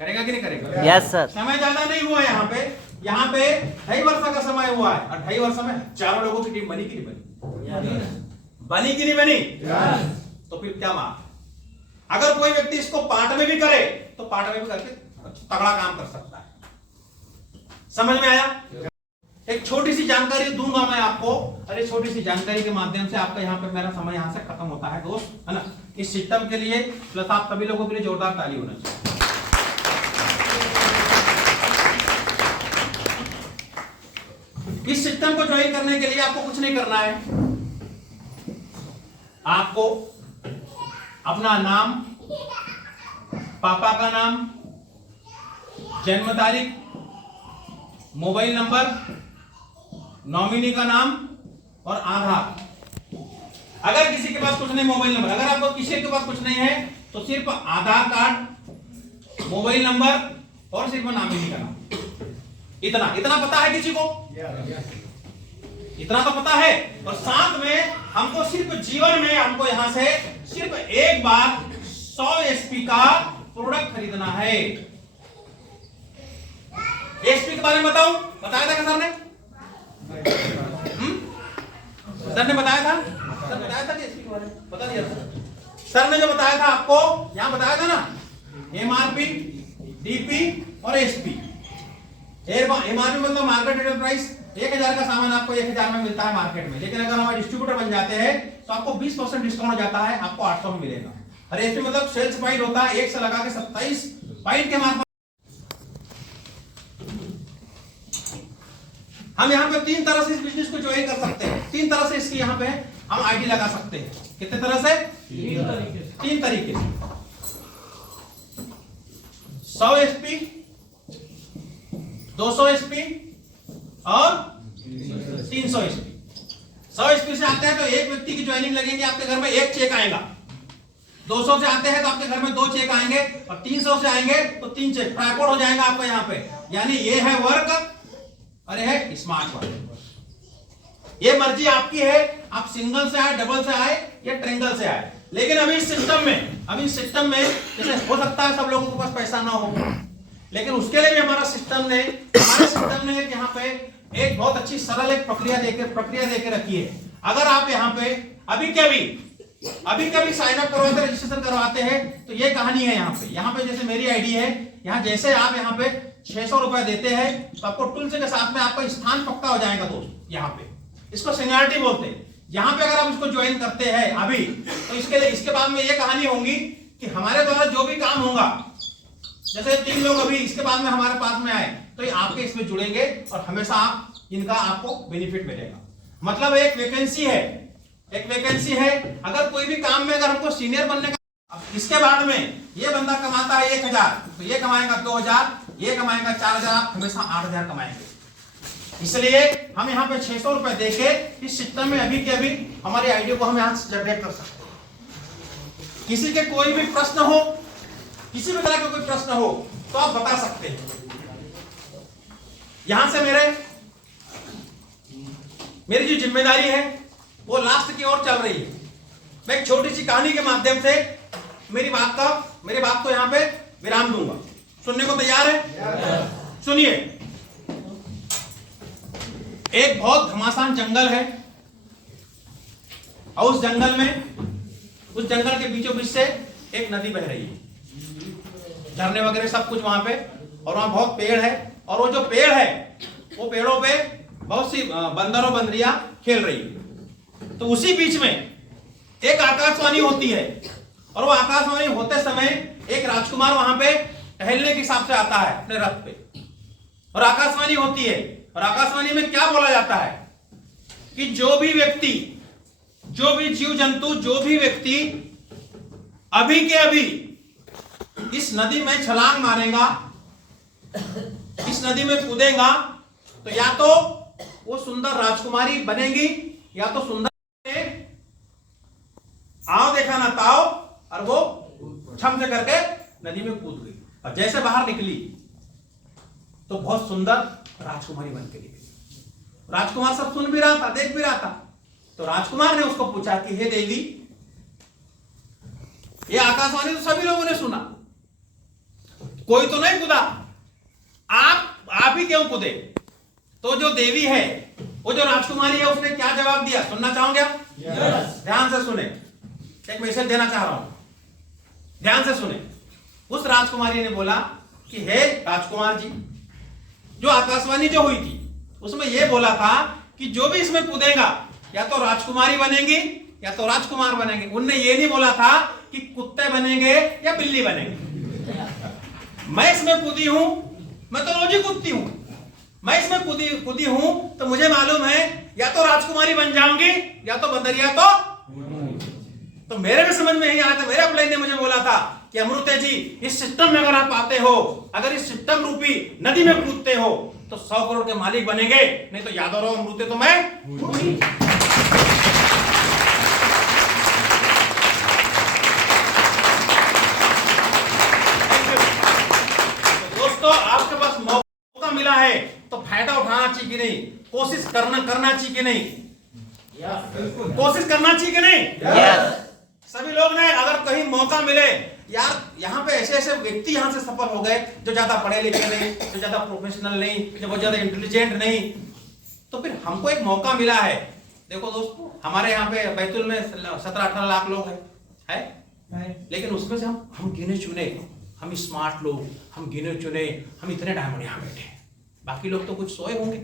करेगा कि नहीं करेगा? Yes sir. समय ज्यादा नहीं हुआ यहाँ पे 2.5 वर्ष का समय हुआ है, और 2.5 वर्ष में 4 लोगों की टीम बनी कि नहीं बनी? बनी कि नहीं बनी? तो फिर क्या बात? अगर कोई व्यक्ति इसको पार्ट में भी करे तो पार्ट में भी करके तगड़ा काम कर सकता है। समझ में आया? एक छोटी सी जानकारी दूंगा मैं आपको, और इस छोटी सी जानकारी के माध्यम से आपका यहाँ पे मेरा समय यहाँ से खत्म होता है दोस्त, है ना। इस सिस्टम के लिए प्लस आप सभी लोगों के लिए जोरदार ताली होना चाहिए। इस सिस्टम को ज्वाइन करने के लिए आपको कुछ नहीं करना है। आपको अपना नाम, पापा का नाम, जन्म तारीख, मोबाइल नंबर, नॉमिनी का नाम और आधार। अगर किसी के पास कुछ नहीं मोबाइल नंबर, अगर आपको किसी के पास कुछ नहीं है तो सिर्फ आधार कार्ड, मोबाइल नंबर और सिर्फ नॉमिनी का नाम, इतना पता है किसी को? इतना तो पता है। और साथ में हमको सिर्फ जीवन में हमको यहां से सिर्फ एक बार 100 एसपी का प्रोडक्ट खरीदना है। एसपी के बारे में बताऊं, बताया था क्या सर ने? सर ने बताया था? सर बताया था कि एसपी के बारे में बता दिया था। सर ने जो बताया था आपको यहां बताया था ना, एमआरपी, डीपी और एसपी। एमआरपी मतलब मार्केट रिटेल प्राइस, 1000 का सामान आपको 1000 में मिलता है मार्केट में, लेकिन अगर हमारे डिस्ट्रीब्यूटर बन जाते हैं तो आपको 20% डिस्काउंट हो जाता है, आपको 800 में मिलेगा। और एसपी मतलब सेल्स पॉइंट होता है, 1 से लगा के 27 पॉइंट के मार्फत हम यहाँ पे 3 तरह से इस बिजनेस को ज्वाइन कर सकते हैं। 3 तरह से इसकी यहाँ पे हम आईडी लगा सकते हैं। कितने तरह से? 3 तरीके से। 100 एसपी, 200 एसपी और 300 एसपी। 100 एसपी से आते हैं तो एक व्यक्ति की ज्वाइनिंग लगेगी, आपके घर में 1 चेक आएगा। 200 से आते हैं तो आपके घर में 2 चेक आएंगे, और 300 से आएंगे तो 3 चेक ट्राइपॉड हो जाएगा आपका यहाँ पे। यानी ये है वर्क और ये है स्मार्ट वर्क। ये मर्जी आपकी है, आप सिंगल से आए, डबल से आए या ट्रिंगल से आए। लेकिन अभी इस सिस्टम में जैसे हो सकता है सब लोगों के पास पैसा ना हो, लेकिन उसके लिए भी हमारे सिस्टम ने यहाँ पे एक बहुत अच्छी सरल एक प्रक्रिया देके रखी है। अगर आप यहाँ पे अभी कभी साइन अप करवाते, रजिस्ट्रेशन करवाते हैं तो ये कहानी है। यहाँ पे जैसे मेरी आईडी है, यहाँ जैसे आप यहाँ पे 600 रुपए देते हैं तो आपको टूल्स के साथ में आपका स्थान पक्का हो जाएगा दोस्त। यहाँ पे इसको सीनियरिटी बोलते हैं। यहाँ पे अगर आप इसको ज्वाइन करते हैं अभी, तो इसके बाद में ये कहानी होगी कि हमारे द्वारा जो भी काम होगा, जैसे 3 लोग अभी इसके बाद में हमारे पास में आए तो ये आपके इसमें जुड़ेंगे और हमेशा इनका आपको बेनिफिट मिलेगा। मतलब एक वैकेंसी है। अगर कोई भी काम में अगर हमको सीनियर बनने का, इसके बाद में ये बंदा कमाता है 1000 तो ये कमाएगा 2000, ये कमाएगा 4000, आप हमेशा 8000 कमाएंगे। इसलिए हम यहाँ पे 600 रुपए देके इस सिस्टम में अभी के अभी हमारी आईडी को हम यहाँ से जनरेट कर सकते हैं। किसी के कोई भी प्रश्न हो, किसी भी तरह का कोई प्रश्न हो तो आप बता सकते हैं। यहां से मेरी जो जिम्मेदारी है वो लास्ट की ओर चल रही है। मैं एक छोटी सी कहानी के माध्यम से मेरी बात को यहां पे विराम दूंगा। सुनने को तैयार है? सुनिए। एक बहुत घमासान जंगल है और उस जंगल के बीचों बीच से एक नदी बह रही है, झरने वगैरह सब कुछ वहां पे, और वहां बहुत पेड़ है, और वो जो पेड़ है वो पेड़ों पे बहुत सी बंदर और बंदरियां खेल रही है। तो उसी बीच में एक आकाशवाणी होती है, और वो आकाशवाणी होते समय एक राजकुमार वहां पे टहलने के हिसाब से आता है अपने रथ पे, और आकाशवाणी होती है। और आकाशवाणी में क्या बोला जाता है कि जो भी व्यक्ति, जो भी जीव जंतु, जो भी व्यक्ति अभी के अभी इस नदी में छलांग मारेगा, इस नदी में कूदेगा, तो या तो वो सुंदर राजकुमारी बनेगी या तो सुंदर आओ देखा ना ताओ, और वो छम से करके नदी में कूद गई। और जैसे बाहर निकली तो बहुत सुंदर राजकुमारी बन के निकली। राजकुमार सब सुन भी रहा था, देख भी रहा था। तो राजकुमार ने उसको पूछा कि हे देवी, ये आकाशवाणी तो सभी लोगों ने सुना, कोई तो नहीं कूदा, आप ही क्यों कूदे? तो जो देवी है, वो जो राजकुमारी है, उसने क्या जवाब दिया सुनना चाहोगे आप? ध्यान से सुने, एक मैसेज देना चाह रहा हूं, ध्यान से सुने। उस राजकुमारी ने बोला कि हे राजकुमार जी, जो आकाशवाणी जो हुई थी उसमें ये बोला था कि जो भी इसमें कूदेगा या तो राजकुमारी बनेंगी या तो राजकुमार बनेंगे। उनने ये नहीं बोला था कि कुत्ते बनेंगे या बिल्ली बनेंगे। मैं इसमें कूदी हूं, मैं तो रोज ही कूदती हूं, मैं इसमें कूदी हूं तो मुझे मालूम है या तो राजकुमारी बन जाऊंगी या तो बंदरिया। तो मेरे भी समझ में नहीं आया था। मेरे अपलाइन ने मुझे बोला था कि अमृते जी इस सिस्टम में अगर आप आते हो, अगर इस सिस्टम रूपी नदी में कूदते हो तो 100 करोड़ के मालिक बनेंगे, नहीं तो याद रहो अमृते तो मैं हूं ही। तो दोस्तों आपके पास मौका मिला है तो फायदा उठाना चाहिए कि नहीं, कोशिश करना चाहिए कि नहीं, कोशिश करना चाहिए कि नहीं। सभी लोग ने अगर कहीं मौका मिले, यार यहाँ पे ऐसे ऐसे व्यक्ति यहाँ से सफल हो गए जो ज्यादा पढ़े लिखे नहीं, जो ज्यादा प्रोफेशनल नहीं, जो बहुत ज्यादा इंटेलिजेंट नहीं, तो फिर हमको एक मौका मिला है। देखो दोस्तों हमारे यहाँ पे बैतूल में 17-18 लाख लोग है? लेकिन उसमें से हम गिने चुने, हम स्मार्ट लोग, हम गिने चुने, हम इतने डायमंड यहाँ बैठे हैं। बाकी लोग तो कुछ सोए होंगे,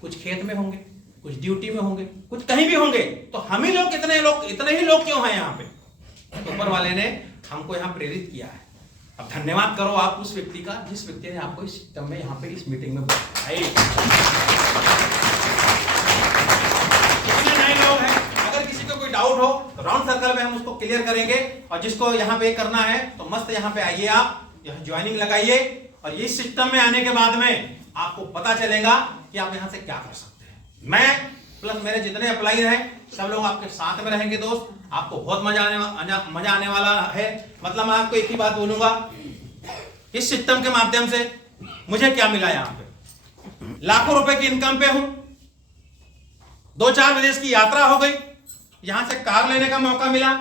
कुछ खेत में होंगे, कुछ ड्यूटी में होंगे, कुछ कहीं भी होंगे। तो हम ही लोग इतने ही लोग क्यों हैं यहाँ पे? तो ऊपर वाले ने हमको यहाँ प्रेरित किया है। अब धन्यवाद करो आप उस व्यक्ति का जिस व्यक्ति ने आपको इस सिस्टम में यहाँ पे इस मीटिंग में बुलाया। कितने नए लोग हैं? अगर किसी को कोई डाउट हो तो राउंड सर्कल में हम उसको क्लियर करेंगे। और जिसको यहाँ पे करना है तो मस्त यहाँ पे आइए, आप यहाँ ज्वाइनिंग लगाइए और इस सिस्टम में आने के बाद में आपको पता चलेगा कि आप यहाँ से क्या कर सकते हैं। मैं प्लस मेरे जितने अप्लाई हैं सब लोग आपके साथ में रहेंगे दोस्त। आपको बहुत मजा आने वाला है। मतलब मैं आपको एक ही बात बोलूंगा, इस सिस्टम के माध्यम से मुझे क्या मिला, यहाँ पे लाखों रुपए की इनकम पे हूं, 2-4 विदेश की यात्रा हो गई, यहां से कार लेने का मौका मिला,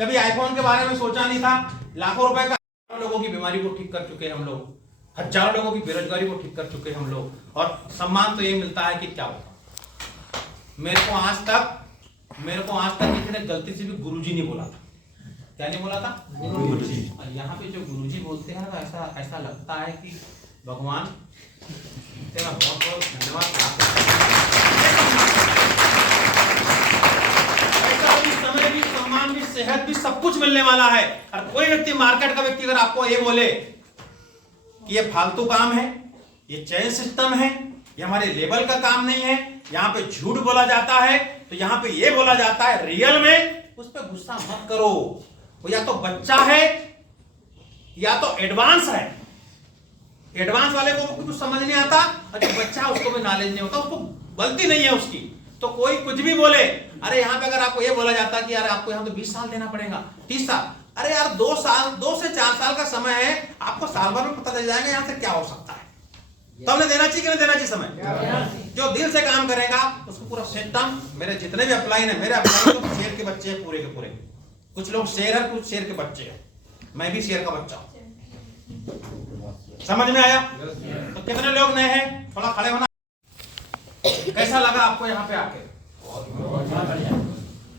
कभी आईफोन के बारे में सोचा नहीं था, लाखों रुपए का, लोगों की बीमारी को ठीक कर चुके हम लोग, हजारों लोगों की बेरोजगारी को ठीक कर चुके हम लोग, और सम्मान तो ये मिलता है कि क्या होता। मेरे को आज तक किसी ने गलती से भी गुरुजी नहीं बोला था। क्या नहीं बोला था? गुरुजी। और यहाँ पे जो गुरुजी बोलते हैं तो ऐसा लगता है कि भगवान तेरा बहुत बहुत धन्यवाद। समय भी, सम्मान भी, सेहत भी, सब कुछ मिलने वाला है। और कोई व्यक्ति, मार्केट का व्यक्ति अगर आपको ये बोले कि ये फालतू काम है, ये चेन सिस्टम है, ये हमारे लेवल का काम नहीं है, यहाँ पे झूठ बोला जाता है, तो यहाँ पे ये बोला जाता है रियल में, उस पर गुस्सा मत करो। वो या तो बच्चा है या तो एडवांस है। एडवांस वाले को कुछ समझ नहीं आता और जो बच्चा है उसको भी नॉलेज नहीं होता, उसको गलती नहीं है उसकी। तो कोई कुछ भी बोले, अरे यहाँ पे अगर आपको ये बोला जाता कि यार आपको यहाँ तो 20 साल देना पड़ेगा, 30 साल, अरे यार 2 से 4 साल का समय है, आपको साल भर में पता चल जाएगा यहाँ से क्या हो सकता है। तो हमने देना चाहिए कि नहीं देना चाहिए समय? जो दिल से काम करेगा उसको पूरा सिस्टम, मेरे जितने भी अप्लाई हैं, मेरे अप्लाई तो शेर के बच्चे हैं पूरे के पूरे। कुछ लोग शेर है, कुछ शेर के बच्चे हैं, मैं भी शेर का बच्चा हूं। समझ में आया? तो कितने लोग नए हैं? थोड़ा खड़े होना। कैसा लगा आपको यहाँ पे आके?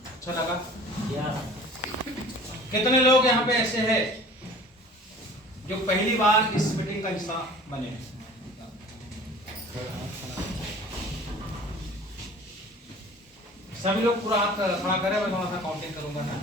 अच्छा लगा? कितने लोग यहाँ पे ऐसे हैं जो पहली बार इस मीटिंग का हिस्सा बने हैं? सभी लोग पूरा हाथ खड़ा करें, मैं थोड़ा सा काउंटिंग करूंगा ना।